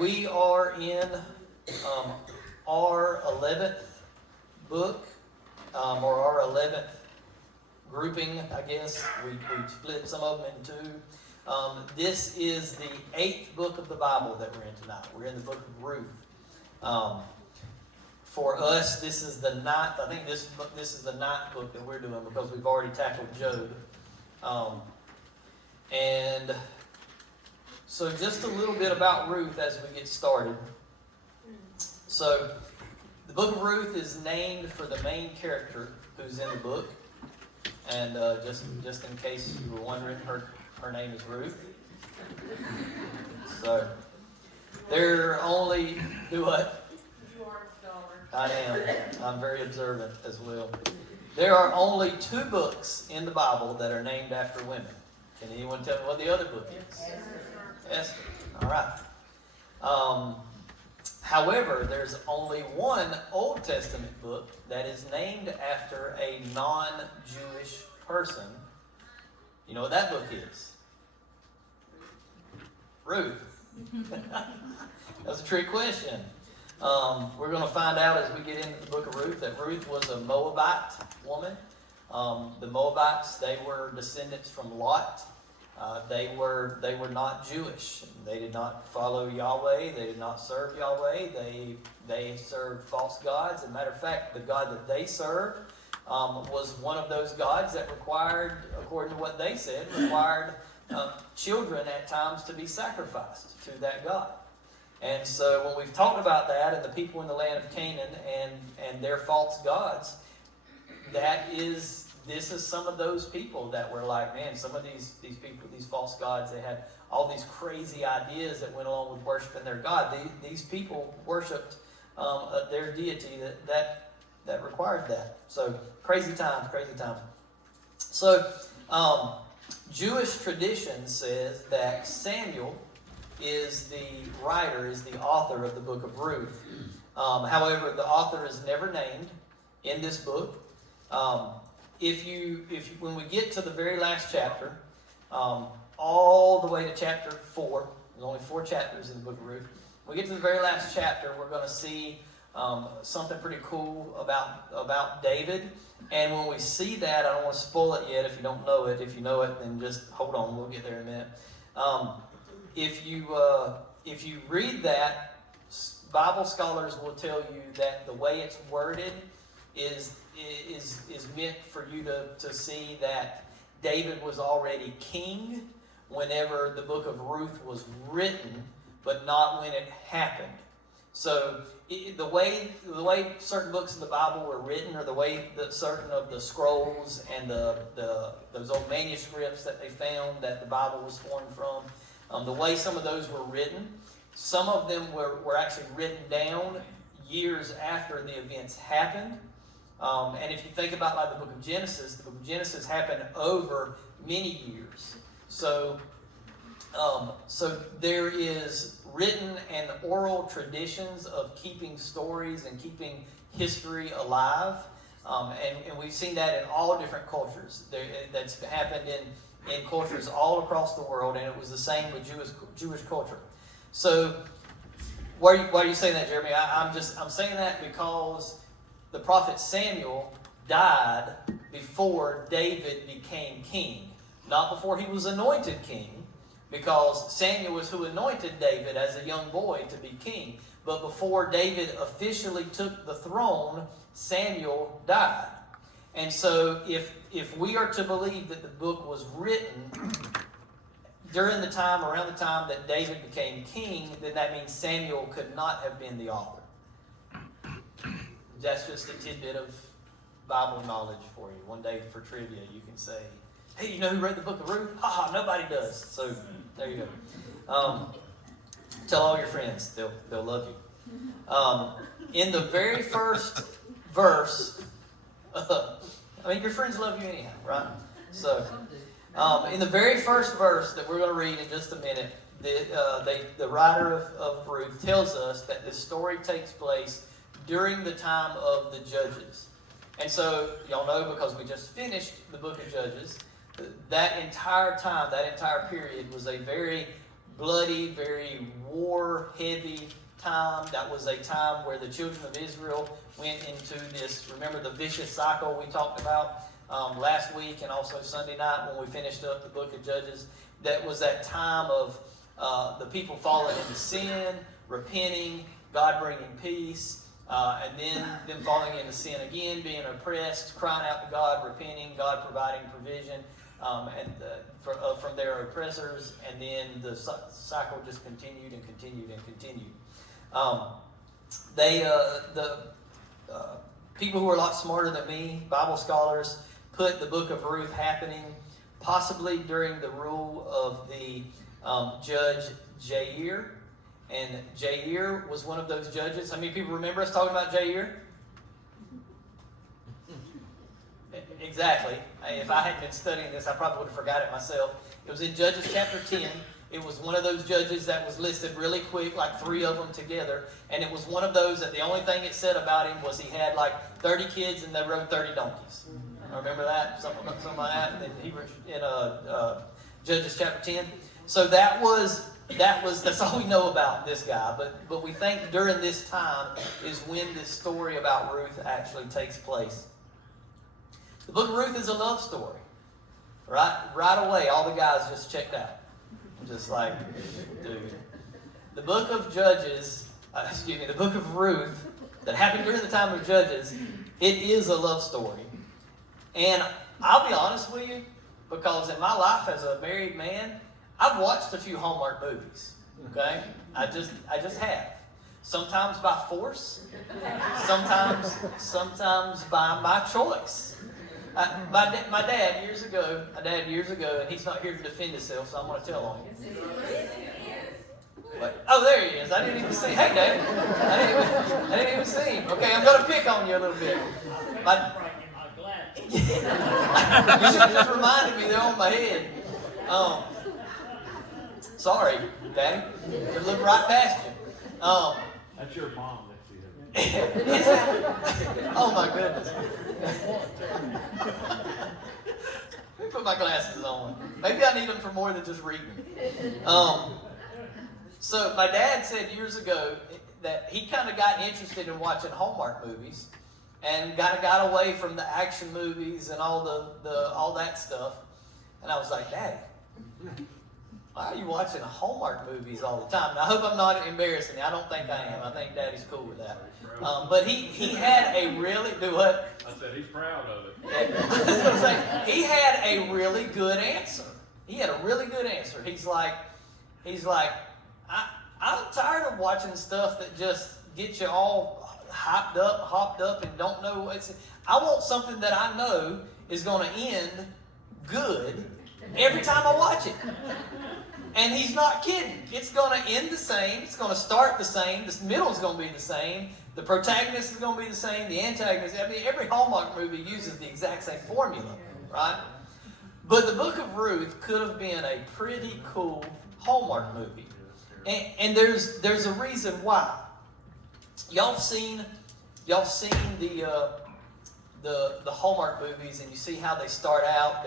we are in our 11th book, or our 11th grouping, I guess. We split some of them in two. This is the 8th book of the Bible that we're in tonight. We're in the book of Ruth. For us, this is the 9th. I think this is the 9th book that we're doing because we've already tackled Job. And so just a little bit about Ruth as we get started. So the book of Ruth is named for the main character who's in the book. And just in case you were wondering, her name is Ruth. So there are only, do what? You are a scholar. I am. I'm very observant as well. There are only 2 books in the Bible that are named after women. Can anyone tell me what the other book is? Esther. All right. However, there's only one Old Testament book that is named after a non-Jewish person. You know what that book is? Ruth. That's a trick question. We're going to find out as we get into the book of Ruth that Ruth was a Moabite woman. The Moabites, they were descendants from Lot. They were not Jewish. They did not follow Yahweh. They did not serve Yahweh. They served false gods. As a matter of fact, the God that they served was one of those gods that required, according to what they said, children at times to be sacrificed to that God. And so when we've talked about that and the people in the land of Canaan and their false gods, this is some of those people that were like, man, some of these people, these false gods, they had all these crazy ideas that went along with worshiping their God. These people worshipped their deity that required that. So crazy times. So Jewish tradition says that Samuel is the author of the book of Ruth. However, the author is never named in this book. When we get to the very last chapter, all the way to chapter 4, there's only 4 chapters in the book of Ruth. When we get to the very last chapter, we're going to see something pretty cool about David. And when we see that, I don't want to spoil it yet if you don't know it. If you know it, then just hold on. We'll get there in a minute. If you read that, Bible scholars will tell you that the way it's worded is meant for you to see that David was already king whenever the book of Ruth was written, but not when it happened. So the way certain books in the Bible were written, or the way that certain of the scrolls and those old manuscripts that they found that the Bible was formed from, the way some of those were written, some of them were actually written down years after the events happened. And if you think about like the book of Genesis happened over many years. So there is written and oral traditions of keeping stories and keeping history alive. And we've seen that in all different cultures. That's happened in cultures all across the world, and it was the same with Jewish culture. So why are you saying that, Jeremy? I'm saying that because the prophet Samuel died before David became king. Not before he was anointed king, because Samuel was who anointed David as a young boy to be king. But before David officially took the throne, Samuel died. And so if we are to believe that the book was written around the time that David became king, then that means Samuel could not have been the author. That's just a tidbit of Bible knowledge for you. One day for trivia, you can say, hey, you know who wrote the book of Ruth? Ha, nobody does. So there you go. Tell all your friends. They'll love you. In the very first verse, your friends love you anyhow, right? So in the very first verse that we're going to read in just a minute, the writer of Ruth tells us that this story takes place during the time of the Judges. And so, y'all know, because we just finished the book of Judges, that entire time, that entire period was a very bloody, very war-heavy time. That was a time where the children of Israel went into this, remember the vicious cycle we talked about last week and also Sunday night when we finished up the book of Judges. That was that time of the people falling into sin, repenting, God bringing peace, and then them falling into sin again, being oppressed, crying out to God, repenting, God providing provision from their oppressors, and then the cycle just continued and continued and continued. The people who are a lot smarter than me, Bible scholars, put the book of Ruth happening possibly during the rule of the judge Jair. And Jair was one of those judges. How many people remember us talking about Jair? Exactly. If I hadn't been studying this, I probably would have forgot it myself. It was in Judges chapter 10. It was one of those judges that was listed really quick, like 3 of them together. And it was one of those that the only thing it said about him was he had like 30 kids and they rode 30 donkeys. Remember that? Something like that. He was in Judges chapter 10. So that's all we know about this guy. But we think during this time is when this story about Ruth actually takes place. The book of Ruth is a love story. Right away, all the guys just checked out. Just like, dude. The book of the book of Ruth that happened during the time of Judges, it is a love story. And I'll be honest with you, because in my life as a married man, I've watched a few Hallmark movies. Okay? I just have. Sometimes by force, sometimes by my choice. My dad years ago, and he's not here to defend himself, so I'm going to tell on him. What? Oh, there he is. I didn't even see. Hey, Dad. I didn't even see him. Okay, I'm going to pick on you a little bit. You should have just reminded me they're on my head. Sorry, Daddy. They're looking right past you. That's your mom. Oh my goodness. Let me put my glasses on. Maybe I need them for more than just reading. So my dad said years ago that he kind of got interested in watching Hallmark movies and kind of got away from the action movies and all all that stuff. And I was like, Daddy, why are you watching Hallmark movies all the time? And I hope I'm not embarrassing you. I don't think I am. I think Daddy's cool with that. But he had a really, do what? I said he's proud of it. I was going to say, he had a really good answer. He had a really good answer. He's like, I'm tired of watching stuff that just gets you all hopped up, and don't know what's. I want something that I know is going to end good every time I watch it. And he's not kidding. It's going to end the same. It's going to start the same. The middle is going to be the same. The protagonist is going to be the same. The antagonist. I mean, every Hallmark movie uses the exact same formula, right? But the book of Ruth could have been a pretty cool Hallmark movie. And there's a reason why. Y'all seen the Hallmark movies, and you see how they start out.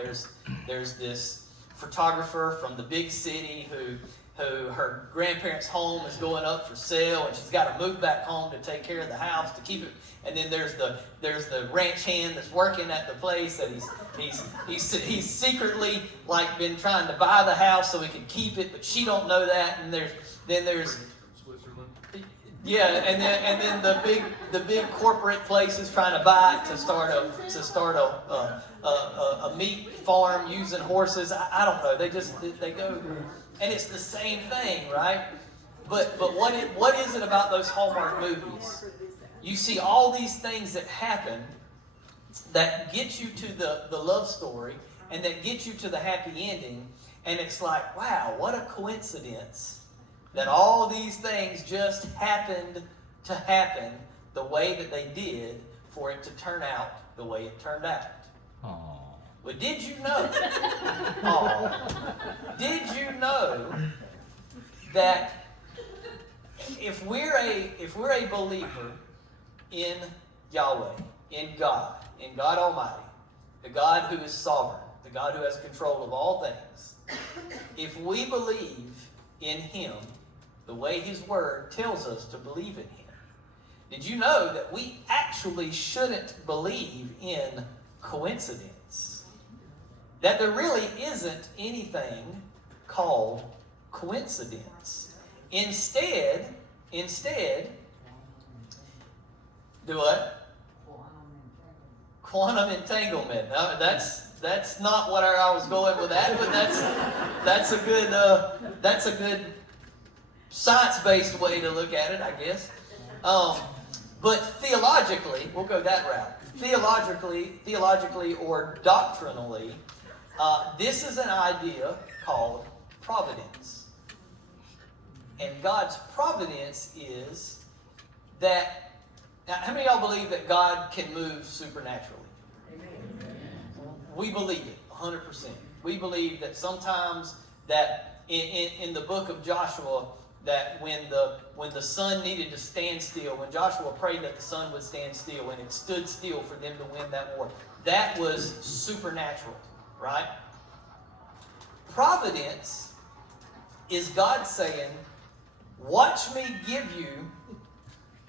There's this photographer from the big city who her grandparents' home is going up for sale, and she's got to move back home to take care of the house to keep it. And then there's the ranch hand that's working at the place that he's secretly like been trying to buy the house so he can keep it, but she don't know that. And there's yeah, and then the big corporate place is trying to buy it to start a meat farm using horses. I don't know. They go, and it's the same thing, right? But what is it about those Hallmark movies? You see all these things that happen that get you to the love story and that get you to the happy ending, and it's like, wow, what a coincidence that all these things just happened to happen the way that they did for it to turn out the way it turned out. Aww. Well, did you know? Did you know that if we're a believer in Yahweh, in God Almighty, the God who is sovereign, the God who has control of all things, if we believe in Him the way His Word tells us to believe in Him. Did you know that we actually shouldn't believe in coincidence? That there really isn't anything called coincidence. Instead, do what? Quantum entanglement. Now, that's not what I was going with that, but that's a good science-based way to look at it, I guess. But theologically, we'll go that route. Theologically or doctrinally, this is an idea called providence. And God's providence is that, now how many of y'all believe that God can move supernaturally? Amen. We believe it, 100%. We believe that sometimes that in the book of Joshua, that when the sun needed to stand still, when Joshua prayed that the sun would stand still, and it stood still for them to win that war, that was supernatural, right? Providence is God saying, watch me give you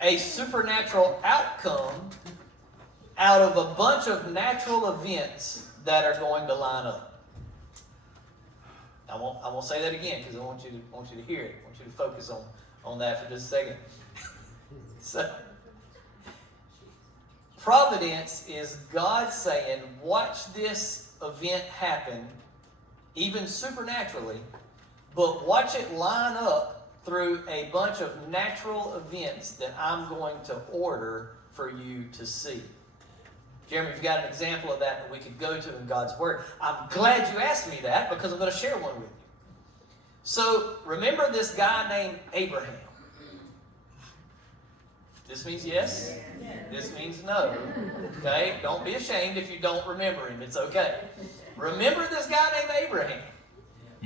a supernatural outcome out of a bunch of natural events that are going to line up. I won't say that again because I want you to hear it. I want you to focus on that for just a second. So, providence is God saying, watch this event happen, even supernaturally, but watch it line up through a bunch of natural events that I'm going to order for you to see. Jeremy, if you've got an example of that we could go to in God's Word, I'm glad you asked me that because I'm going to share one with you. So, remember this guy named Abraham? This means yes. This means no. Okay? Don't be ashamed if you don't remember him. It's okay. Remember this guy named Abraham.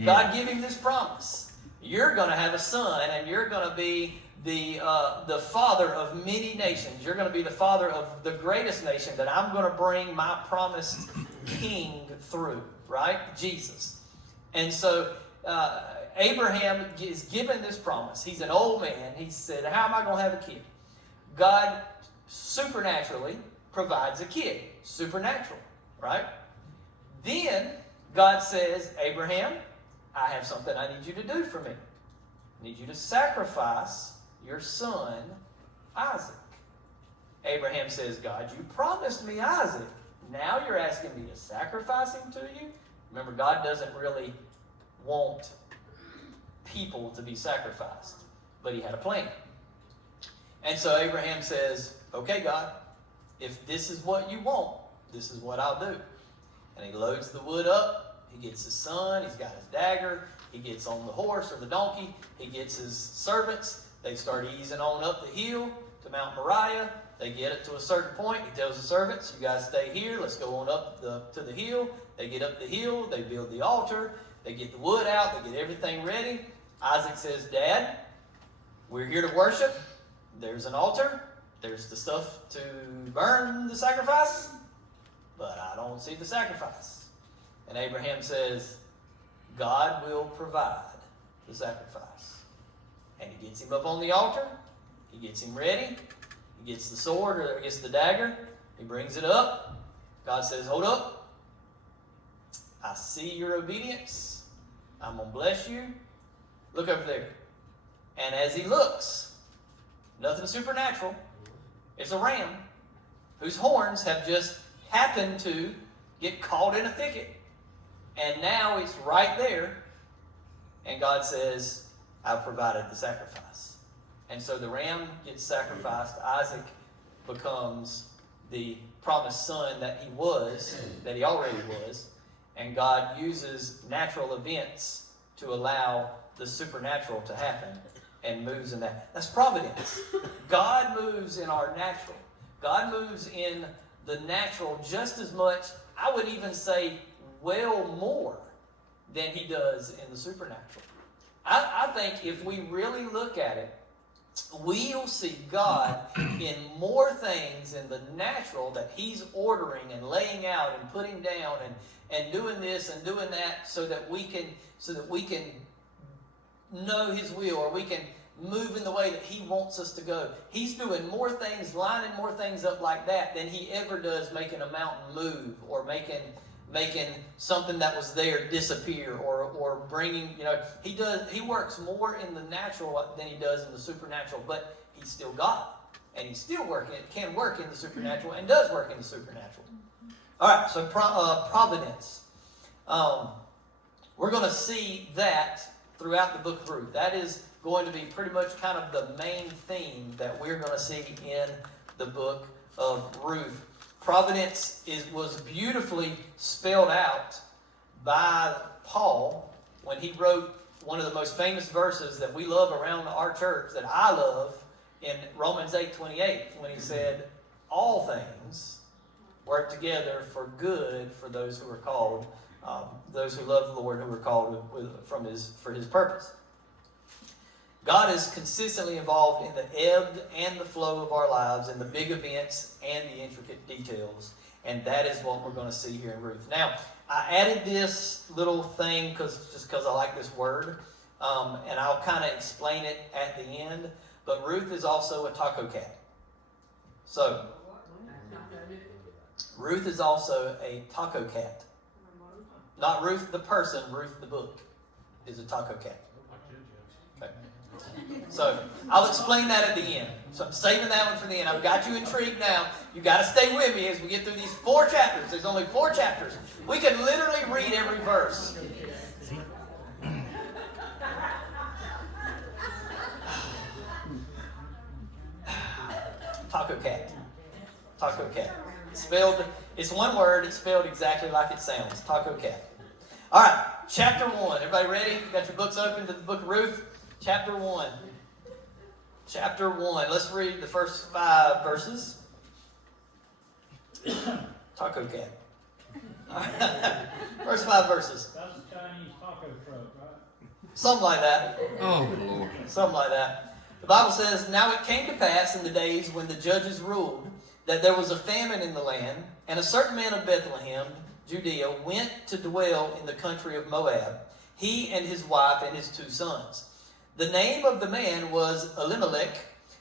God gave him this promise. You're going to have a son, and you're going to be the father of many nations. You're going to be the father of the greatest nation that I'm going to bring my promised king through, right? Jesus. And so Abraham is given this promise. He's an old man. He said, how am I going to have a kid? God supernaturally provides a kid. Supernatural, right? Then God says, Abraham, I have something I need you to do for me. I need you to sacrifice your son, Isaac. Abraham says, God, you promised me Isaac. Now you're asking me to sacrifice him to you? Remember, God doesn't really want people to be sacrificed, but he had a plan. And so Abraham says, okay, God, if this is what you want, this is what I'll do. And he loads the wood up. He gets his son. He's got his dagger. He gets on the horse or the donkey. He gets his servants. They start easing on up the hill to Mount Moriah. They get it to a certain point. He tells the servants, you guys stay here. Let's go on up to the hill. They get up the hill. They build the altar. They get the wood out. They get everything ready. Isaac says, Dad, we're here to worship. There's an altar. There's the stuff to burn the sacrifice. But I don't see the sacrifice. And Abraham says, God will provide the sacrifice. And he gets him up on the altar. He gets him ready. He gets the sword, or gets the dagger. He brings it up. God says, hold up. I see your obedience. I'm going to bless you. Look over there. And as he looks, nothing supernatural. It's a ram whose horns have just happened to get caught in a thicket. And now it's right there. And God says, I've provided the sacrifice. And so the ram gets sacrificed. Isaac becomes the promised son that he already was. And God uses natural events to allow the supernatural to happen and moves in that. That's providence. God moves in our natural. God moves in the natural just as much, I would even say, well more than he does in the supernatural. I think if we really look at it, we'll see God in more things in the natural that he's ordering and laying out and putting down and doing this and doing that so that we can know His will, or we can move in the way that He wants us to go. He's doing more things, lining more things up like that than He ever does making a mountain move, or making something that was there disappear, or bringing, He works more in the natural than He does in the supernatural, but He's still God, and He's still can work in the supernatural, and does work in the supernatural. All right, so providence. We're going to see that throughout the book of Ruth. That is going to be pretty much kind of the main theme that we're going to see in the book of Ruth. Providence was beautifully spelled out by Paul when he wrote one of the most famous verses that we love around our church, that I love, in Romans 8:28, when he said, all things work together for good for those who are called, those who love the Lord, who are called for His purpose. God is consistently involved in the ebb and the flow of our lives, in the big events and the intricate details. And that is what we're going to see here in Ruth. Now, I added this little thing just because I like this word. And I'll kind of explain it at the end. But Ruth is also a taco cat. So, Ruth is also a taco cat. Not Ruth the person, Ruth the book is a taco cat. Okay. So I'll explain that at the end. So I'm saving that one for the end. I've got you intrigued now. You got to stay with me as we get through these 4 chapters. There's only 4 chapters. We could literally read every verse. Taco cat. Taco cat. It's one word. It's spelled exactly like it sounds. Taco cat. All right. Chapter 1. Everybody ready? You got your books open to the book of Ruth? Chapter 1. Chapter 1. Let's read the first 5 verses. Taco cat. First 5 verses. That's a Chinese taco truck, right? Something like that. Oh, Lord. Something like that. The Bible says, now it came to pass in the days when the judges ruled that there was a famine in the land, and a certain man of Bethlehem, Judea, went to dwell in the country of Moab, he and his wife and his 2 sons. The name of the man was Elimelech,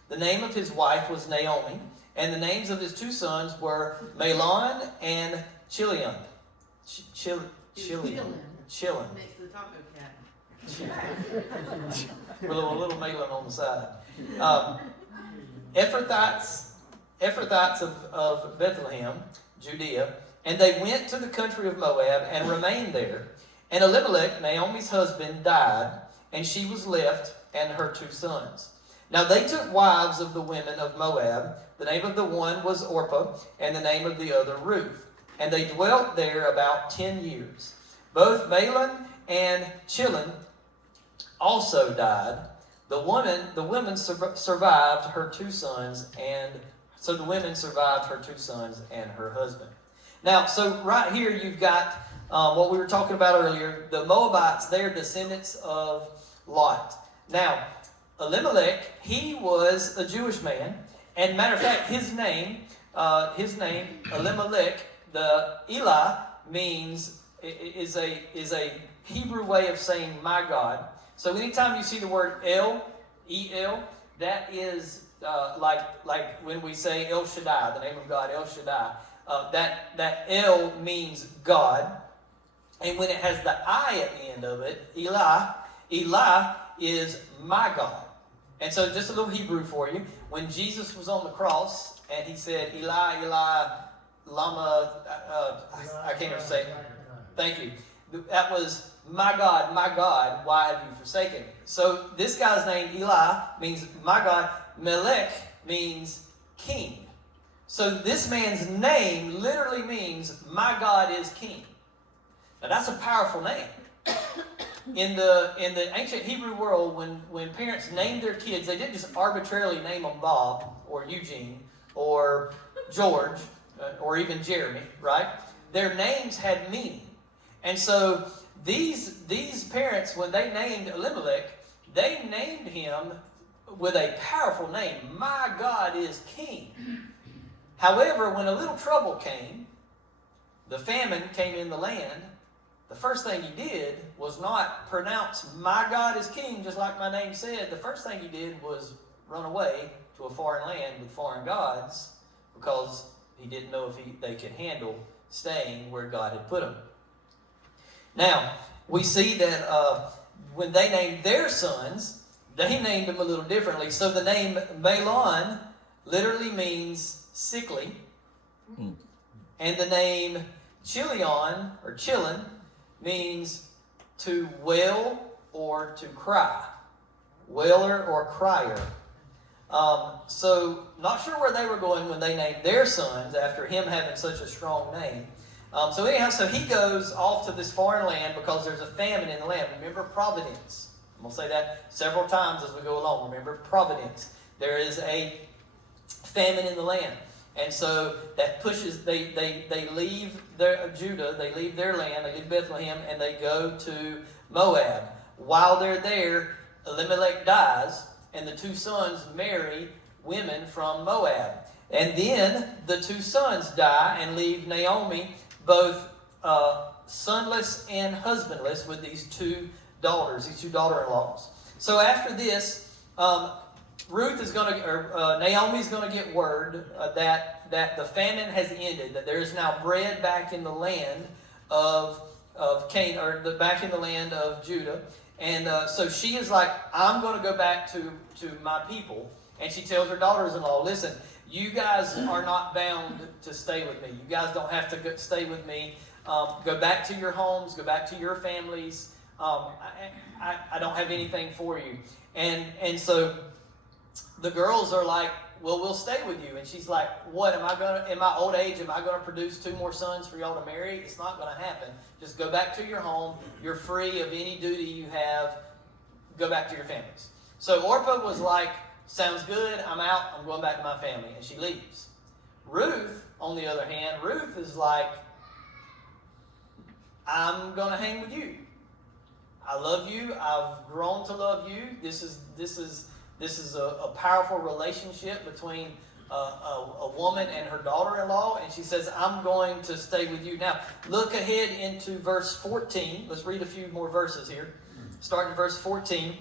the name of his wife was Naomi, and the names of his 2 sons were Mahlon and Chilion. Chilion. Next to the taco cat. With a little Mahlon on the side. Ephrathites of Bethlehem, Judea, and they went to the country of Moab and remained there. And Elimelech, Naomi's husband, died, and she was left and her 2 sons. Now they took wives of the women of Moab. The name of the one was Orpah, and the name of the other Ruth. And they dwelt there about 10 years. Both Mahlon and Chilion also died. The women survived her 2 sons, and so the women survived her 2 sons and her husband. Now, so right here you've got what we were talking about earlier. The Moabites, they're descendants of Lot. Now, Elimelech, he was a Jewish man, and matter of fact, his name, Elimelech, the Eli is a Hebrew way of saying my God. So anytime you see the word El, E-L, that is like when we say El Shaddai, the name of God, El Shaddai. That El means God. And when it has the I at the end of it, Eli is my God. And so just a little Hebrew for you. When Jesus was on the cross and he said, Eli, Eli, lama, I can't even say it. Thank you. That was, my God, why have you forsaken me? So this guy's name, Eli, means my God. Melech means king. So this man's name literally means my God is king. Now that's a powerful name. In the ancient Hebrew world, when parents named their kids, they didn't just arbitrarily name them Bob or Eugene or George or even Jeremy, right? Their names had meaning. And so these parents, when they named Elimelech, they named him with a powerful name. My God is king. However, when a little trouble came, the famine came in the land, the first thing he did was not pronounce my God is king, just like my name said. The first thing he did was run away to a foreign land with foreign gods because he didn't know if they could handle staying where God had put him. Now, we see that when they named their sons, they named them a little differently. So the name Malon literally means sickly. And the name Chilion, or Chilin, means to wail or to cry. Wailer or crier. So, not sure where they were going when they named their sons after him having such a strong name. So anyhow, so he goes off to this foreign land because there's a famine in the land. Remember providence. I'm going to say that several times as we go along. Remember providence. There is a famine in the land. And so that pushes, they leave Judah, they leave their land, they leave Bethlehem, and they go to Moab. While they're there, Elimelech dies, and the two sons marry women from Moab. And then the two sons die and leave Naomi both sonless and husbandless with these two daughters, these two daughter-in-laws. So after this, Ruth is going to, Naomi's going to get word that the famine has ended, that there is now bread back in the land of Canaan, or back in the land of Judah. And so she is like, I'm going to go back to my people. And she tells her daughters-in-law, listen, you guys are not bound to stay with me. You guys don't have to stay with me. Go back to your homes. Go back to your families. I don't have anything for you. And so the girls are like, well, we'll stay with you. And she's like, what, in my old age, am I going to produce two more sons for y'all to marry? It's not going to happen. Just go back to your home. You're free of any duty you have. Go back to your families. So Orpah was like, sounds good. I'm out. I'm going back to my family. And she leaves. Ruth, on the other hand, Ruth is like, I'm going to hang with you. I love you. I've grown to love you. This is a powerful relationship between a woman and her daughter-in-law. And she says, I'm going to stay with you. Now, look ahead into verse 14. Let's read a few more verses here. Starting in verse 14.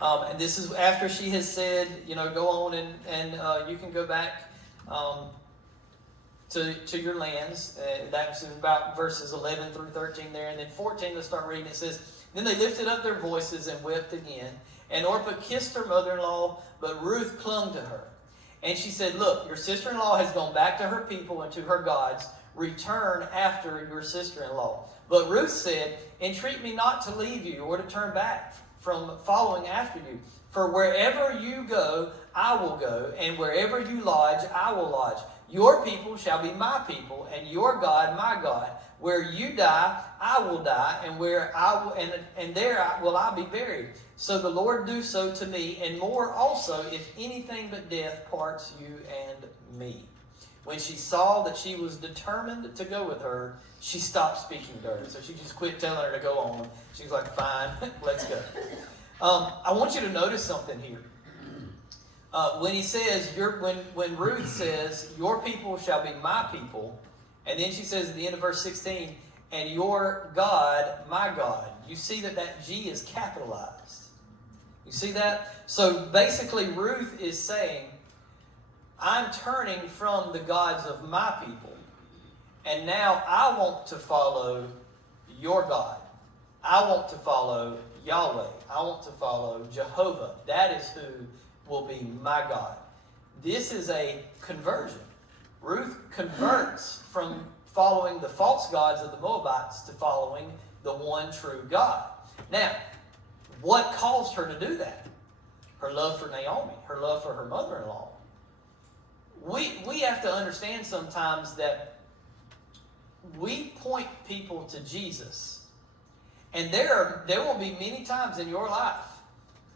And this is after she has said, go on and you can go back to your lands. That's in about verses 11 through 13 there. And then 14, let's start reading. It says, then they lifted up their voices and wept again. And Orpah kissed her mother-in-law, but Ruth clung to her. And she said, look, your sister-in-law has gone back to her people and to her gods. Return after your sister-in-law. But Ruth said, entreat me not to leave you or to turn back from following after you. For wherever you go, I will go, and wherever you lodge, I will lodge. Your people shall be my people, and your God my God. Where you die, I will die, and where I will, and there will I be buried. So the Lord do so to me, and more also, if anything but death parts you and me. When she saw that she was determined to go with her, she stopped speaking to her. So she just quit telling her to go on. She was like, fine, let's go. I want you to notice something here. When he says, when Ruth says, your people shall be my people, and then she says at the end of verse 16, and your God, my God. You see that G is capitalized. You see that? So basically Ruth is saying, I'm turning from the gods of my people, and now I want to follow your God. I want to follow Yahweh. I want to follow Jehovah. That is who will be my God. This is a conversion. Ruth converts from following the false gods of the Moabites to following the one true God. Now, what caused her to do that? Her love for Naomi, her love for her mother-in-law. We have to understand sometimes that we point people to Jesus. And there will be many times in your life,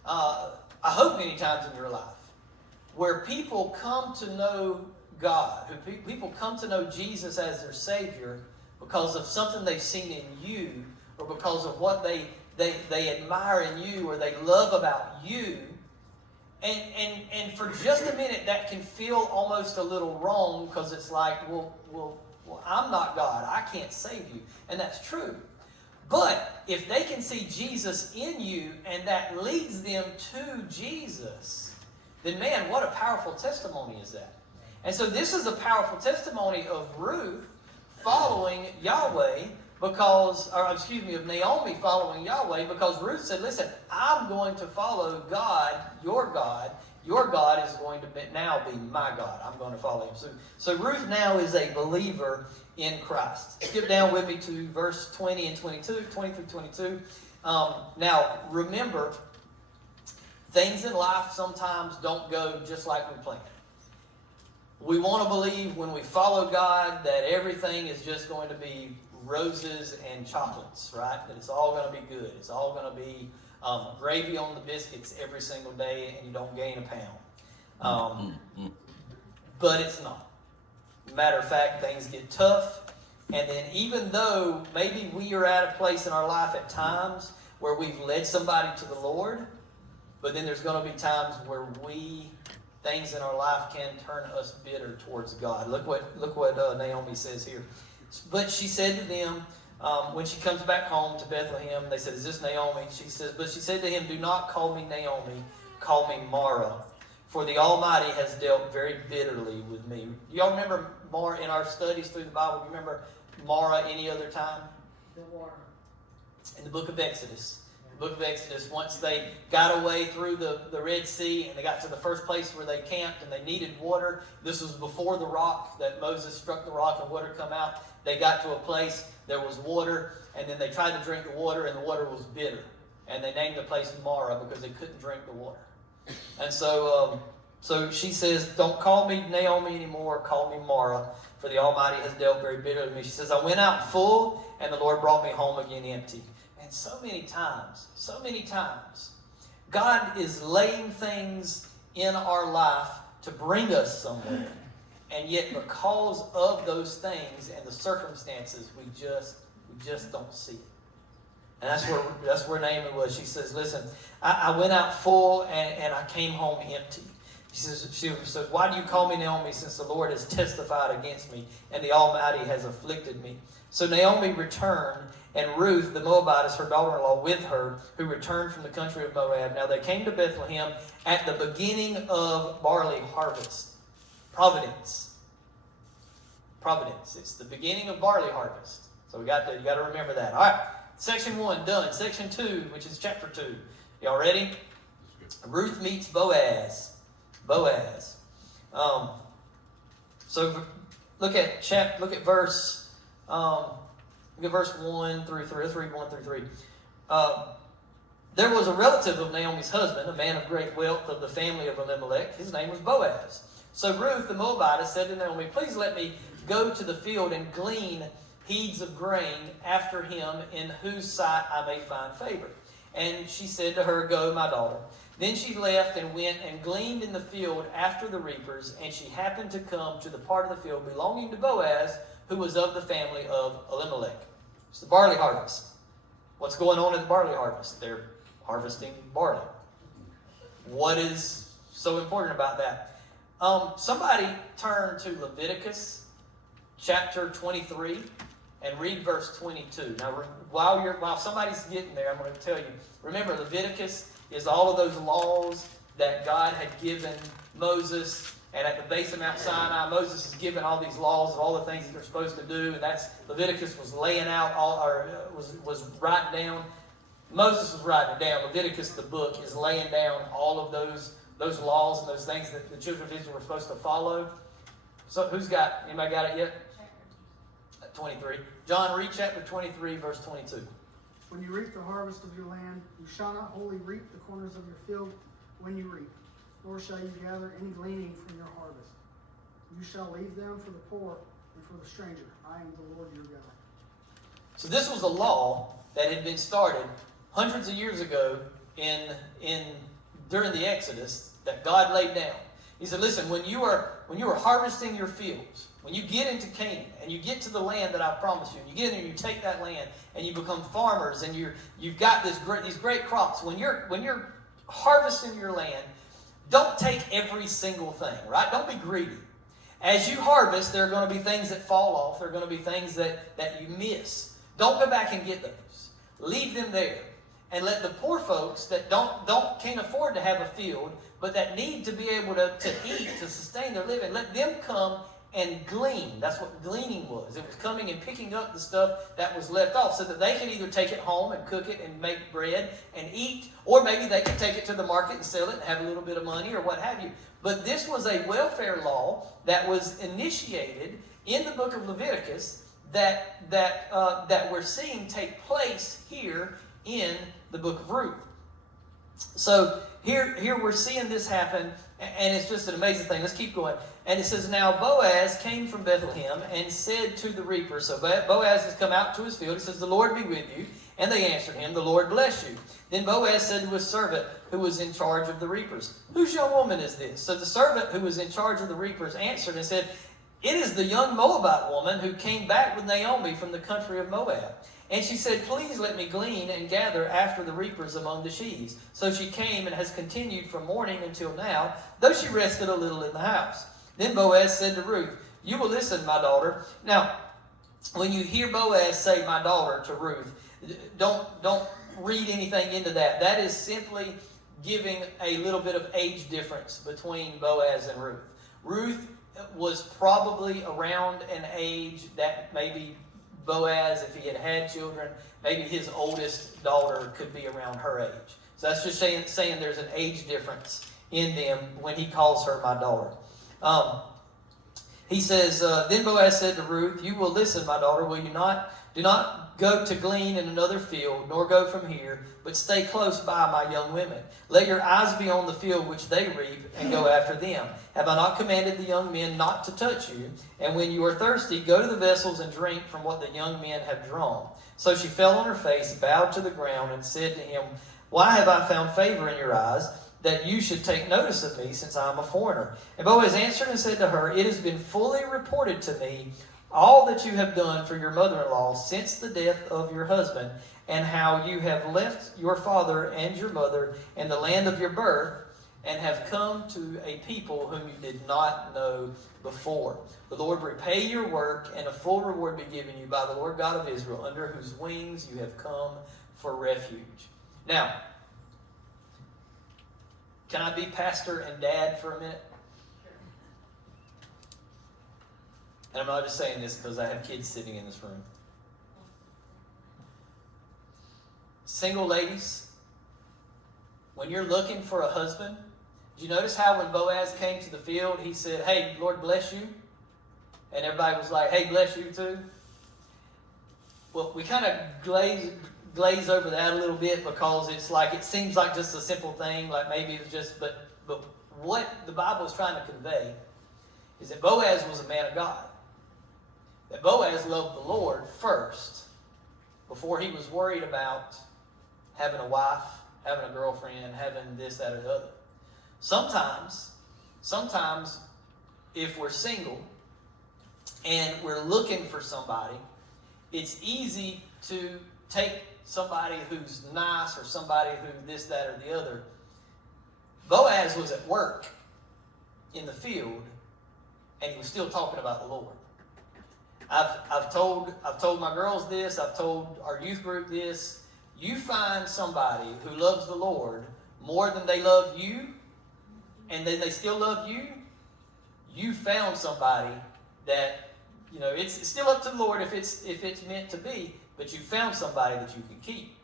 I hope many times in your life, where people come to know God, people come to know Jesus as their Savior because of something they've seen in you, or because of what they admire in you, or they love about you. And for just a minute, that can feel almost a little wrong, because it's like, well, well, I'm not God. I can't save you. And that's true. But if they can see Jesus in you and that leads them to Jesus, then man, what a powerful testimony is that. And so this is a powerful testimony of Ruth following Yahweh of Naomi following Yahweh, because Ruth said, listen, I'm going to follow God. Your God is going to now be my God. I'm going to follow him. So Ruth now is a believer in Christ. Skip down with me to verse 20 and 22, 20 through 22. Now, remember, things in life sometimes don't go just like we planned. We want to believe when we follow God that everything is just going to be roses and chocolates, right? That it's all going to be good. It's all going to be gravy on the biscuits every single day, and you don't gain a pound. But it's not. Matter of fact, things get tough, and then even though maybe we are at a place in our life at times where we've led somebody to the Lord, but then there's going to be times where things in our life can turn us bitter towards God. Look what Naomi says here. But she said to them, when she comes back home to Bethlehem, they said, is this Naomi? She says, but she said to him, do not call me Naomi, call me Mara, for the Almighty has dealt very bitterly with me. Do y'all remember Mara in our studies through the Bible? Do you remember Mara any other time? The water. In the book of Exodus. The book of Exodus, once they got away through the Red Sea and they got to the first place where they camped and they needed water. This was before the rock, that Moses struck the rock and water come out. They got to a place, there was water, and then they tried to drink the water, and the water was bitter. And they named the place Mara because they couldn't drink the water. And so she says, don't call me Naomi anymore, call me Mara, for the Almighty has dealt very bitterly with me. She says, I went out full, and the Lord brought me home again empty. And so many times, God is laying things in our life to bring us somewhere. And yet because of those things and the circumstances, we just don't see it. And that's where Naomi was. She says, listen, I went out full and I came home empty. She says, why do you call me Naomi, since the Lord has testified against me and the Almighty has afflicted me? So Naomi returned, and Ruth, the Moabitess, her daughter-in-law, with her, who returned from the country of Moab. Now they came to Bethlehem at the beginning of barley harvest. Providence. It's the beginning of barley harvest. So you got to remember that. All right. Section 1 done. Section 2, which is chapter 2. Y'all ready? Ruth meets Boaz. So look at verse 1 through 3. Let's read 1 through 3. There was a relative of Naomi's husband, a man of great wealth of the family of Elimelech. His name was Boaz. So Ruth, the Moabitess, said to Naomi, please let me go to the field and glean heads of grain after him, in whose sight I may find favor. And she said to her, go, my daughter. Then she left and went and gleaned in the field after the reapers, and she happened to come to the part of the field belonging to Boaz, who was of the family of Elimelech. It's the barley harvest. What's going on in the barley harvest? They're harvesting barley. What is so important about that? Somebody turn to Leviticus chapter 23 and read verse 22. Now, while somebody's getting there, I'm going to tell you, remember, Leviticus is all of those laws that God had given Moses. And at the base of Mount Sinai, Moses is given all these laws of all the things that they're supposed to do. And that's Leviticus was laying out was writing down. Moses was writing it down. Leviticus, the book, is laying down all of those laws and those things that the children of Israel were supposed to follow. So anybody got it yet? 23. John, read chapter 23, verse 22. When you reap the harvest of your land, you shall not wholly reap the corners of your field when you reap, nor shall you gather any gleaning from your harvest. You shall leave them for the poor and for the stranger. I am the Lord your God. So this was a law that had been started hundreds of years ago during the Exodus that God laid down. He said, listen, when you are harvesting your fields, when you get into Canaan and you get to the land that I promised you, and you get in there and you take that land and you become farmers and you've got these great crops, when you're harvesting your land, don't take every single thing, right? Don't be greedy. As you harvest, there are going to be things that fall off. There are going to be things that you miss. Don't go back and get those. Leave them there. And let the poor folks that can't afford to have a field, but that need to be able to eat, to sustain their living, let them come and glean. That's what gleaning was. It was coming and picking up the stuff that was left off so that they could either take it home and cook it and make bread and eat, or maybe they could take it to the market and sell it and have a little bit of money or what have you. But this was a welfare law that was initiated in the book of Leviticus that we're seeing take place here in the book of Ruth. So here we're seeing this happen, and it's just an amazing thing. Let's keep going. And it says, now Boaz came from Bethlehem and said to the reaper, so Boaz has come out to his field. He says, the Lord be with you. And they answered him, the Lord bless you. Then Boaz said to his servant who was in charge of the reapers, whose young woman is this? So the servant who was in charge of the reapers answered and said, it is the young Moabite woman who came back with Naomi from the country of Moab. And she said, please let me glean and gather after the reapers among the sheaves. So she came and has continued from morning until now, though she rested a little in the house. Then Boaz said to Ruth, you will listen, my daughter. Now, when you hear Boaz say, my daughter, to Ruth, don't read anything into that. That is simply giving a little bit of age difference between Boaz and Ruth. Ruth was probably around an age that maybe Boaz, if he had had children, maybe his oldest daughter could be around her age. So that's just saying there's an age difference in them when he calls her my daughter. He says, then Boaz said to Ruth, you will listen, my daughter, will you not? Do not go to glean in another field, nor go from here, but stay close by my young women. Let your eyes be on the field which they reap, and go after them. Have I not commanded the young men not to touch you? And when you are thirsty, go to the vessels and drink from what the young men have drawn. So she fell on her face, bowed to the ground, and said to him, why have I found favor in your eyes, that you should take notice of me, since I am a foreigner? And Boaz answered and said to her, it has been fully reported to me all that you have done for your mother-in-law since the death of your husband, and how you have left your father and your mother and the land of your birth, and have come to a people whom you did not know before. The Lord repay your work, and a full reward be given you by the Lord God of Israel, under whose wings you have come for refuge. Now, can I be pastor and dad for a minute? And I'm not just saying this because I have kids sitting in this room. Single ladies, when you're looking for a husband, did you notice how when Boaz came to the field, he said, hey, Lord bless you? And everybody was like, hey, bless you too? Well, we kind of glaze over that a little bit because it's like, it seems like just a simple thing, like maybe it was just, but what the Bible is trying to convey is that Boaz was a man of God. That Boaz loved the Lord first before he was worried about having a wife, having a girlfriend, having this, that, or the other. Sometimes if we're single and we're looking for somebody, it's easy to take somebody who's nice or somebody who this, that, or the other. Boaz was at work in the field and he was still talking about the Lord. I've told my girls this, I've told our youth group this. You find somebody who loves the Lord more than they love you, and then they still love you, you found somebody that, you know, it's still up to the Lord if it's meant to be, but you found somebody that you can keep.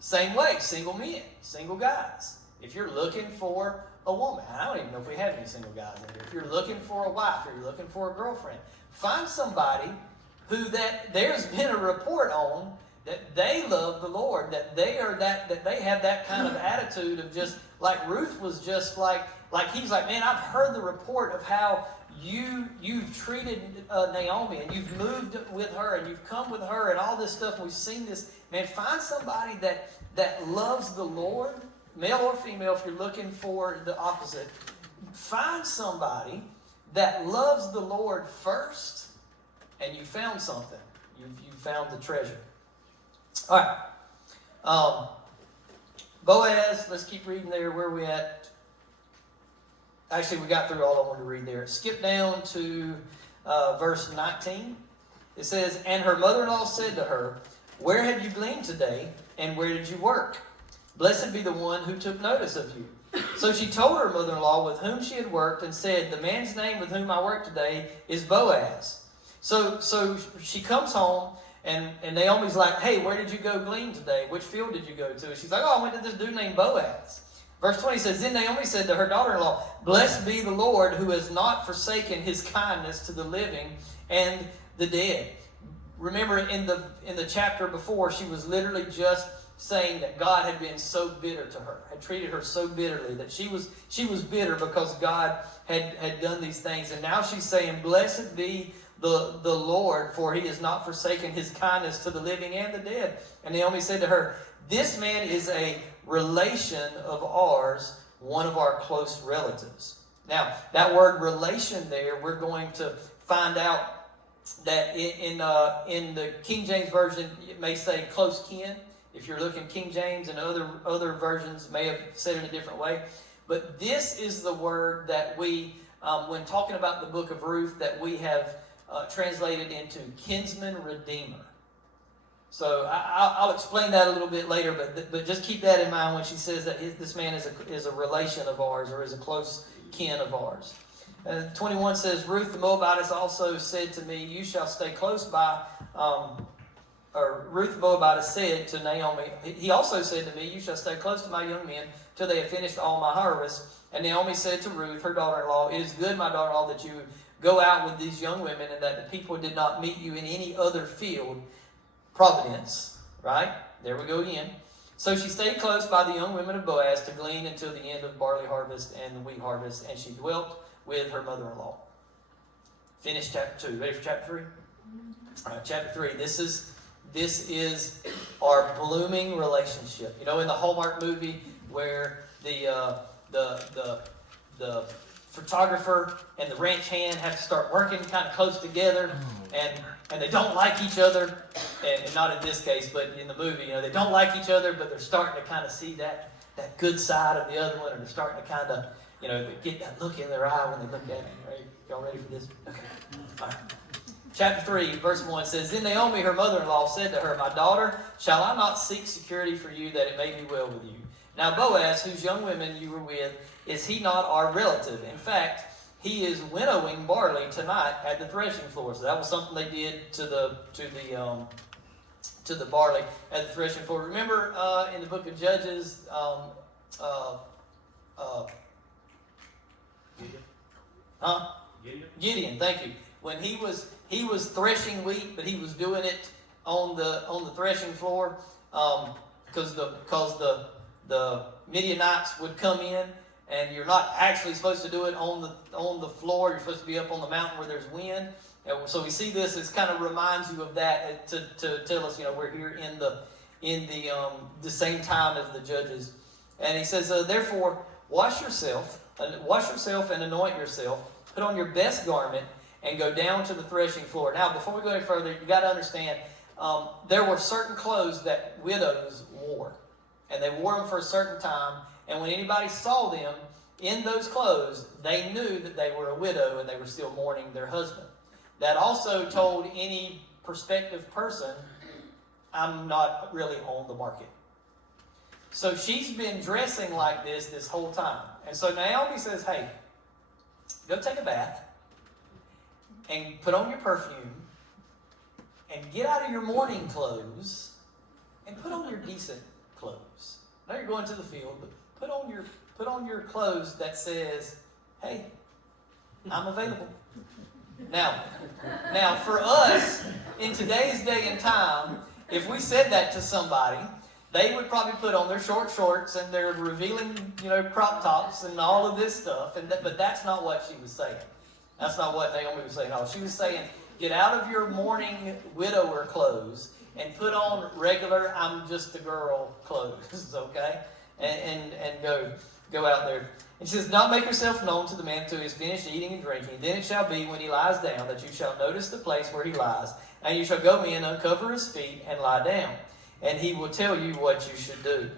Same way, single men, single guys. If you're looking for a woman, I don't even know if we have any single guys in here. If you're looking for a wife or you're looking for a girlfriend, find somebody who that there's been a report on that they love the Lord, that they are that they have that kind of attitude of just like Ruth was just like he's like, man, I've heard the report of how you've treated Naomi and you've moved with her and you've come with her and all this stuff. We've seen this. Man, find somebody that loves the Lord, male or female, if you're looking for the opposite. Find somebody that loves the Lord first, and you found something. You found the treasure. All right. Boaz, let's keep reading there. Where are we at? actually, we got through all I wanted to read there. Skip down to verse 19. It says, "And her mother-in-law said to her, 'Where have you gleaned today, and where did you work? Blessed be the one who took notice of you.' So she told her mother-in-law with whom she had worked and said, 'The man's name with whom I work today is Boaz.' So she comes home, and Naomi's like, 'Hey, where did you go glean today? Which field did you go to?' And she's like, 'Oh, I went to this dude named Boaz.' Verse 20 says, 'Then Naomi said to her daughter-in-law, Blessed be the Lord who has not forsaken his kindness to the living and the dead.'" Remember in the chapter before, she was literally just saying that God had been so bitter to her, had treated her so bitterly, that she was bitter because God had done these things. And now she's saying, "Blessed be the Lord, for he has not forsaken his kindness to the living and the dead." And Naomi said to her, "This man is a relation of ours, one of our close relatives." Now, that word relation there, we're going to find out that in the King James Version, it may say close kin. If you're looking King James, and other versions may have said it a different way. But this is the word that we, when talking about the book of Ruth, that we have translated into kinsman redeemer. So I'll explain that a little bit later, but just keep that in mind when she says that this man is a relation of ours, or is a close kin of ours. 21 says, "Ruth the Moabitess also said to me, you shall stay close by," or Ruth the Moabitess said to Naomi, "He also said to me, you shall stay close to my young men till they have finished all my harvest." And Naomi said to Ruth, her daughter-in-law, "It is good, my daughter-in-law, that you go out with these young women, and that the people did not meet you in any other field." Providence, right? There we go again. "So she stayed close by the young women of Boaz to glean until the end of barley harvest and the wheat harvest, and she dwelt with her mother-in-law." Finish chapter 2. Ready for chapter 3? All right, chapter 3. This is our blooming relationship. You know, in the Hallmark movie where the photographer and the ranch hand have to start working kind of close together, and they don't like each other, and not in this case, but in the movie, you know, they don't like each other, but they're starting to kind of see that good side of the other one, and they're starting to kind of, you know, get that look in their eye when they look at it. Right? Y'all ready for this? Okay. All right. Chapter 3, verse 1 says, "Then Naomi, her mother-in-law, said to her, 'My daughter, shall I not seek security for you, that it may be well with you? Now Boaz, whose young women you were with, is he not our relative? In fact, he is winnowing barley tonight at the threshing floor.'" So that was something they did to the barley at the threshing floor. Remember in the book of Judges, Gideon, thank you. When he was threshing wheat, but he was doing it on the threshing floor, because the Midianites would come in, and you're not actually supposed to do it on the floor. You're supposed to be up on the mountain where there's wind. And so we see this as kind of reminds you of that to tell us, you know, we're here in the same time as the Judges. And he says, "Therefore, wash yourself and anoint yourself. Put on your best garment and go down to the threshing floor." Now, before we go any further, you got to understand, there were certain clothes that widows wore, and they wore them for a certain time. And when anybody saw them in those clothes, they knew that they were a widow and they were still mourning their husband. That also told any prospective person, "I'm not really on the market." So she's been dressing like this whole time. And so Naomi says, "Hey, go take a bath and put on your perfume and get out of your mourning clothes and put on your decent clothes. I know you're going to the field, but put on your clothes that says, 'Hey, I'm available.'" Now for us, in today's day and time, if we said that to somebody, they would probably put on their short shorts and their revealing, you know, crop tops and all of this stuff. But that's not what she was saying. That's not what Naomi was saying. No, she was saying, get out of your mourning widower clothes and put on regular "I'm just a girl" clothes, okay? And go out there. And she says, "Not make yourself known to the man until he has finished eating and drinking. Then it shall be, when he lies down, that you shall notice the place where he lies, and you shall go in, uncover his feet, and lie down. And he will tell you what you should do."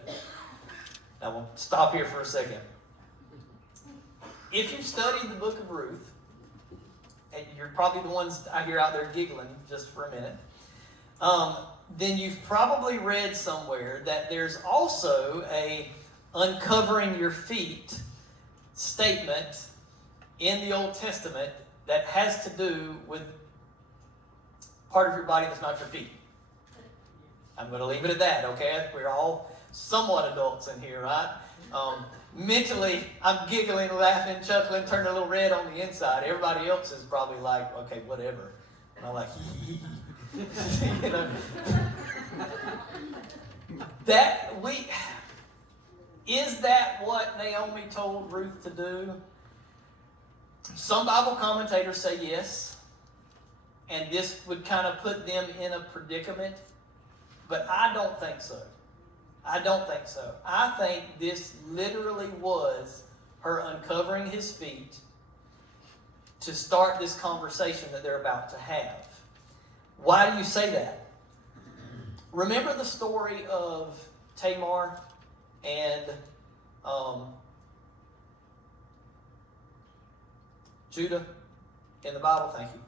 Now we'll stop here for a second. if you've studied the book of Ruth, and you're probably the ones I hear out there giggling just for a minute, then you've probably read somewhere that there's also a uncovering your feet statement in the Old Testament that has to do with part of your body that's not your feet. I'm going to leave it at that, okay? We're all somewhat adults in here, right? Mentally, I'm giggling, laughing, chuckling, turning a little red on the inside. Everybody else is probably like, okay, whatever. And I'm like, you know. Is that what Naomi told Ruth to do? Some Bible commentators say yes, and this would kind of put them in a predicament, but I don't think so. I don't think so. I think this literally was her uncovering his feet to start this conversation that they're about to have. Why do you say that? Remember the story of Tamar and Judah in the Bible? Thank you.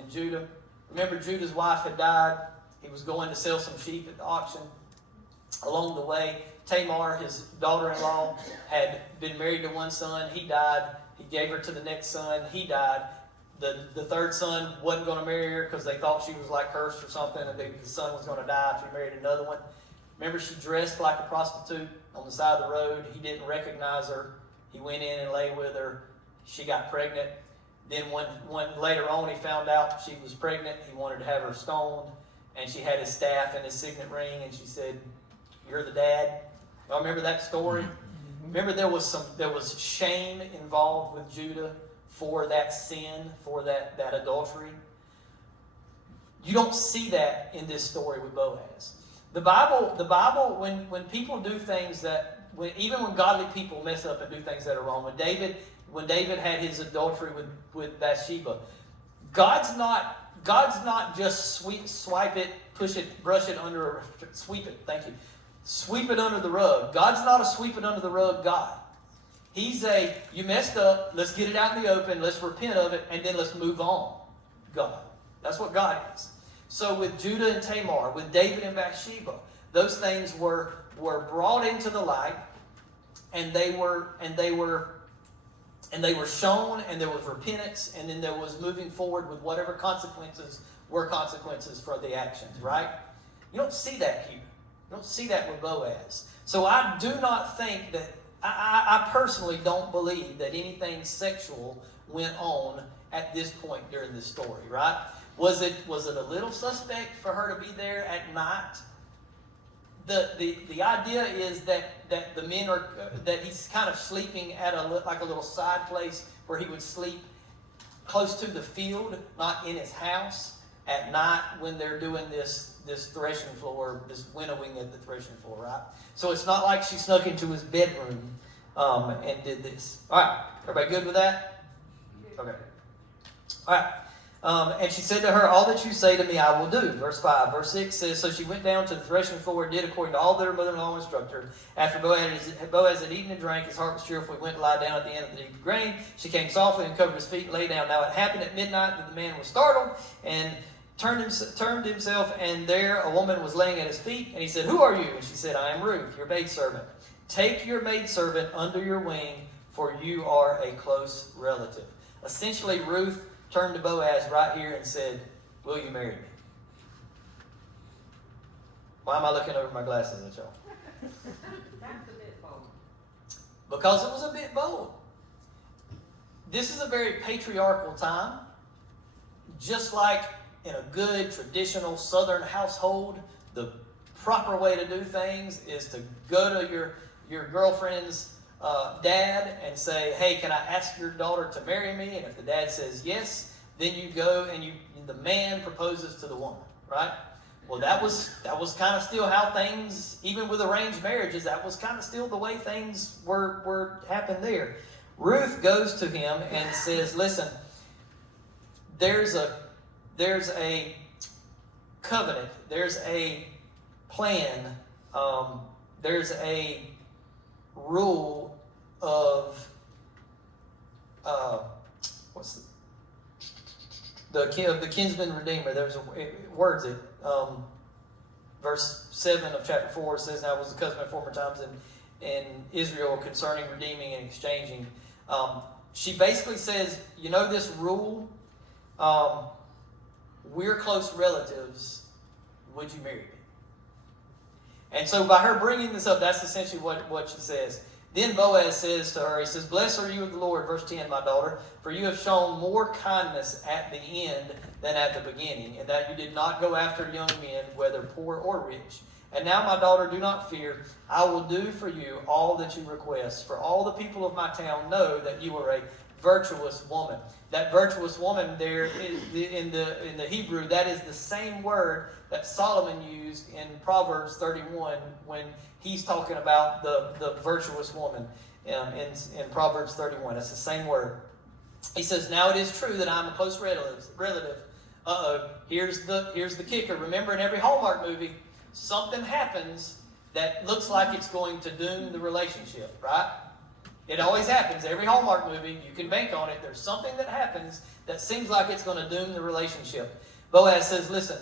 And Judah. Remember, Judah's wife had died. He was going to sell some sheep at the auction. Along the way, Tamar, his daughter-in-law, had been married to one son. He died. He gave her to the next son. He died. The third son wasn't going to marry her because they thought she was like cursed or something, and the son was going to die if he married another one. Remember, she dressed like a prostitute on the side of the road. He didn't recognize her. He went in and lay with her. She got pregnant. Then when later on he found out she was pregnant, he wanted to have her stoned, and she had his staff and his signet ring, and she said, "You're the dad." Y'all remember that story? Remember there was shame involved with Judah for that sin, for that adultery. You don't see that in this story with Boaz. The Bible, when people do things that, even when godly people mess up and do things that are wrong, when David had his adultery with Bathsheba, God's not just swipe it, push it, brush it under, sweep it. Thank you. Sweep it under the rug. God's not a sweep it under the rug God. He's you messed up, let's get it out in the open, let's repent of it, and then let's move on. God. That's what God is. So with Judah and Tamar, with David and Bathsheba, those things were brought into the light, and they were shown, and there was repentance, and then there was moving forward with whatever consequences were consequences for the actions, right? You don't see that here. You don't see that with Boaz. So I do not think that, I personally don't believe that anything sexual went on at this point during this story, right? Was it a little suspect for her to be there at night? The idea is that the men are, that he's kind of sleeping at like a little side place where he would sleep close to the field, not in his house, at night when they're doing this threshing floor, this winnowing at the threshing floor, right? So it's not like she snuck into his bedroom and did this. All right, everybody good with that? Okay. All right. And she said to her, "All that you say to me, I will do." Verse 5. Verse 6 says, "So she went down to the threshing floor and did according to all that her mother-in-law instructed her. After Boaz had eaten and drank, his heart was cheerful. He went to lie down at the end of the deep grain. She came softly and covered his feet and lay down. Now it happened at midnight that the man was startled and turned himself, and there a woman was laying at his feet. And he said, 'Who are you?' And she said, 'I am Ruth, your maidservant. Take your maidservant under your wing, for you are a close relative.'" Essentially, Ruth turned to Boaz right here and said, "Will you marry me?" Why am I looking over my glasses at y'all? That's a bit bold. Because it was a bit bold. This is a very patriarchal time. Just like in a good traditional Southern household, the proper way to do things is to go to your girlfriend's dad and say, "Hey, can I ask your daughter to marry me?" And if the dad says yes, then you go and the man proposes to the woman, right? Well, that was kind of still how things, even with arranged marriages, that was kind of still the way things were happened there. Ruth goes to him and says, "Listen, there's a covenant, there's a plan, there's a rule of what's the kinsman redeemer. There's words it. Verse 7 of chapter 4 says, "Now was the custom in former times in Israel concerning redeeming and exchanging." She basically says, you know this rule? We're close relatives. Would you marry me? And so by her bringing this up, that's essentially what she says. Then Boaz says to her, he says, "Blessed are you of the Lord," verse 10, "my daughter, for you have shown more kindness at the end than at the beginning, and that you did not go after young men, whether poor or rich. And now, my daughter, do not fear. I will do for you all that you request. For all the people of my town know that you are a virtuous woman." That virtuous woman there in the Hebrew, that is the same word that Solomon used in Proverbs 31 when he's talking about the virtuous woman in Proverbs 31. It's the same word. He says, "Now it is true that I'm a close relative." Here's the kicker. Remember, in every Hallmark movie, something happens that looks like it's going to doom the relationship, right? It always happens. Every Hallmark movie, you can bank on it. There's something that happens that seems like it's going to doom the relationship. Boaz says, "Listen,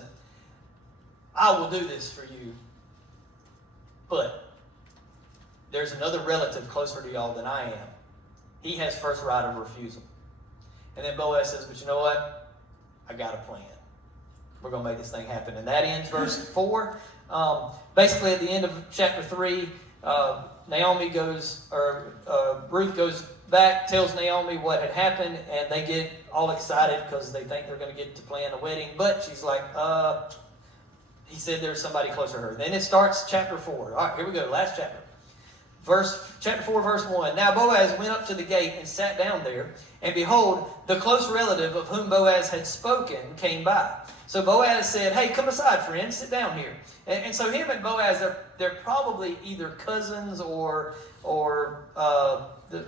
I will do this for you, but there's another relative closer to y'all than I am. He has first right of refusal." And then Boaz says, "But you know what? I got a plan. We're going to make this thing happen." And that ends verse 4. Basically, at the end of chapter 3, Ruth goes back, tells Naomi what had happened, and they get all excited because they think they're going to get to plan a wedding. But she's like, he said there's somebody closer to her. Then it starts chapter 4. All right, here we go, last chapter. Chapter 4, verse 1. "Now Boaz went up to the gate and sat down there, and behold, the close relative of whom Boaz had spoken came by. So Boaz said, 'Hey, come aside, friend, sit down here.' And so him and Boaz, they're probably either cousins or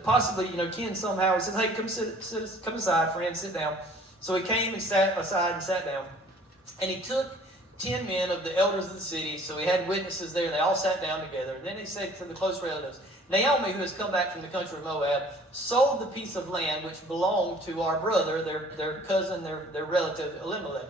possibly, kin somehow. He said, 'Hey, come aside, friend, sit down.' So he came and sat aside and sat down. And he took 10 men of the elders of the city, so he had witnesses there. They all sat down together. And then he said to the close relatives, 'Naomi, who has come back from the country of Moab, sold the piece of land which belonged to our brother,'" their cousin, their relative Elimelech.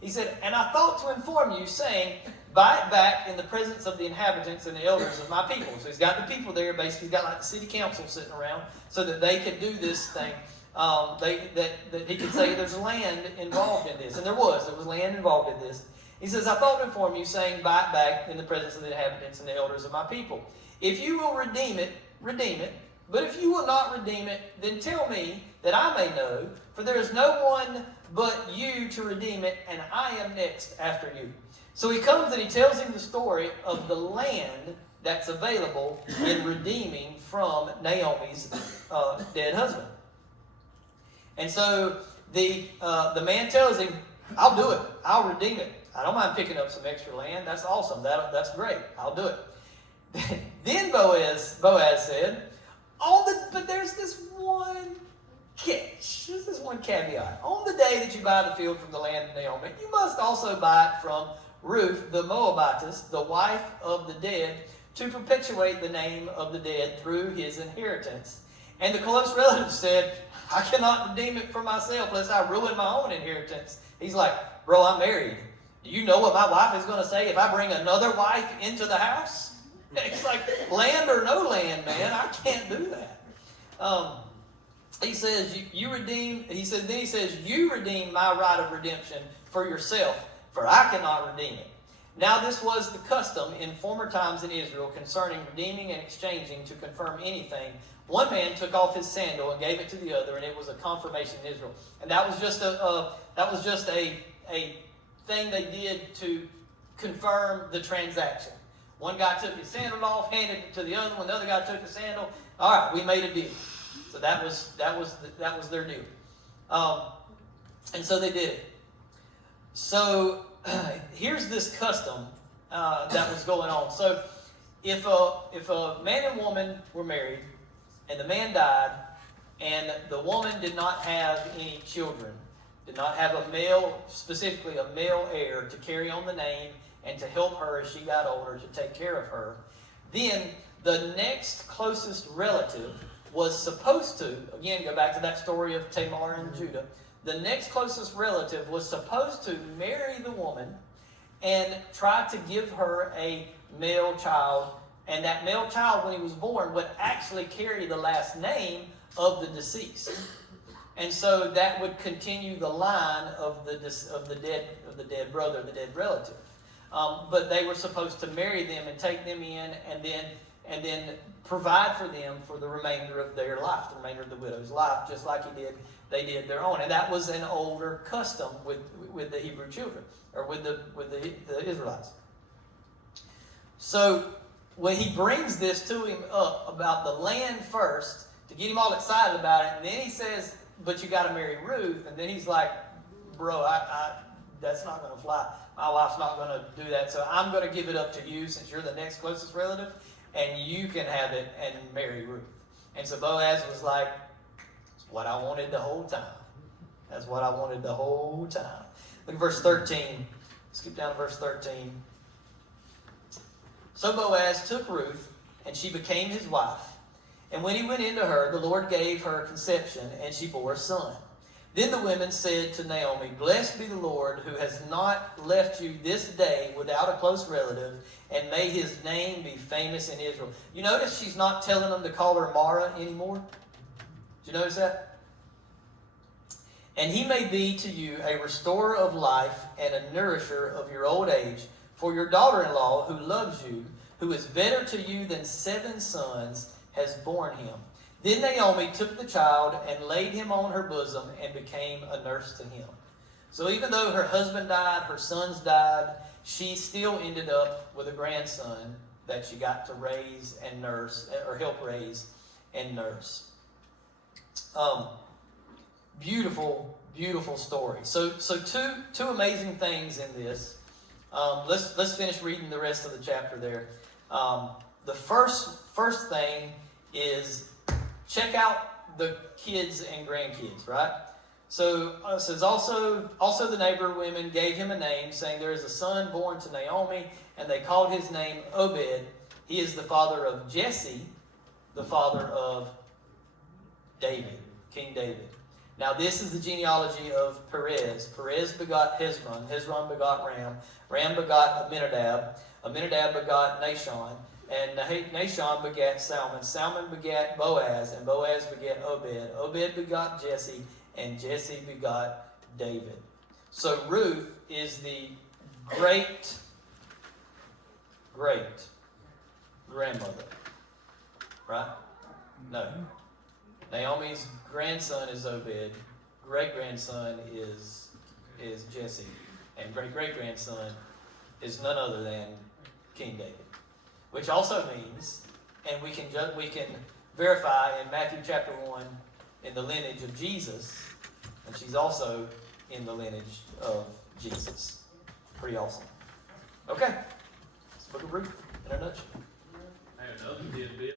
He said, "And I thought to inform you, saying, buy it back in the presence of the inhabitants and the elders of my people." So he's got the people there. Basically, he's got like the city council sitting around so that they could do this thing. That he could say there's land involved in this. And there was land involved in this. He says, "I thought to inform you, saying, buy it back in the presence of the inhabitants and the elders of my people. If you will redeem it, redeem it. But if you will not redeem it, then tell me, that I may know. For there is no one but you to redeem it, and I am next after you." So he comes and he tells him the story of the land that's available in redeeming from Naomi's dead husband. And so the man tells him, "I'll do it. I'll redeem it. I don't mind picking up some extra land. That's awesome. That's great. I'll do it." Then Boaz said, "But there's this one catch. There's this one caveat. On the day that you buy the field from the land of Naomi, you must also buy it from Ruth, the Moabitess, the wife of the dead, to perpetuate the name of the dead through his inheritance." And the close relative said, "I cannot redeem it for myself, lest I ruin my own inheritance." He's like, "Bro, I'm married. Do you know what my wife is going to say if I bring another wife into the house?" It's like, land or no land, man. I can't do that. He says, "You redeem." He says, "You redeem my right of redemption for yourself, for I cannot redeem it." Now this was the custom in former times in Israel concerning redeeming and exchanging to confirm anything. One man took off his sandal and gave it to the other, and it was a confirmation in Israel. And that was just a thing they did to confirm the transaction. One guy took his sandal off, handed it to the other one. The other guy took the sandal. All right, we made a deal. So that was their deal. And so they did it. So here's this custom that was going on. So if a man and woman were married, and the man died, and the woman did not have any children, did not have specifically a male heir to carry on the name and to help her as she got older, to take care of her, then the next closest relative was supposed to, again, go back to that story of Tamar and Judah, the next closest relative was supposed to marry the woman and try to give her a male child. And that male child, when he was born, would actually carry the last name of the deceased. And so that would continue the line of the dead brother, the dead relative. But they were supposed to marry them and take them in, and then provide for them for the remainder of their life, the remainder of the widow's life, just like they did their own. And that was an older custom with the Hebrew children, or with the Israelites. So when he brings this to him up about the land first, to get him all excited about it, and then he says, but you got to marry Ruth, and then he's like, bro, that's not going to fly. My wife's not going to do that, so I'm going to give it up to you since you're the next closest relative, and you can have it and marry Ruth. And so Boaz was like, that's what I wanted the whole time. That's what I wanted the whole time. Look at verse 13. Skip down to verse 13. So Boaz took Ruth, and she became his wife. And when he went into her, the Lord gave her conception, and she bore a son. Then the women said to Naomi, blessed be the Lord, who has not left you this day without a close relative, and may his name be famous in Israel. You notice she's not telling them to call her Mara anymore? Did you notice that? And he may be to you a restorer of life and a nourisher of your old age. For your daughter-in-law, who loves you, who is better to you than 7 sons, has borne him. Then Naomi took the child and laid him on her bosom and became a nurse to him. So even though her husband died, her sons died, she still ended up with a grandson that she got to raise and nurse, or help raise and nurse. Beautiful, beautiful story. So two amazing things in this. Let's finish reading the rest of the chapter there. The first thing is check out the kids and grandkids, right? So it says also the neighbor women gave him a name, saying, there is a son born to Naomi, and they called his name Obed. He is the father of Jesse, the father of David, King David. Now this is the genealogy of Perez. Perez begot Hezron. Hezron begot Ram. Ram begot Aminadab. Aminadab begot Nahshon. And Nahshon begat Salmon. Salmon begat Boaz. And Boaz begat Obed. Obed begot Jesse. And Jesse begot David. So Ruth is the great grandmother. Right? No. Naomi's grandson is Obed. Great-grandson is Jesse. And great-great-grandson is none other than King David. Which also means, and we can verify in Matthew chapter 1, in the lineage of Jesus, and she's also in the lineage of Jesus. Pretty awesome. Okay, let's look at Ruth.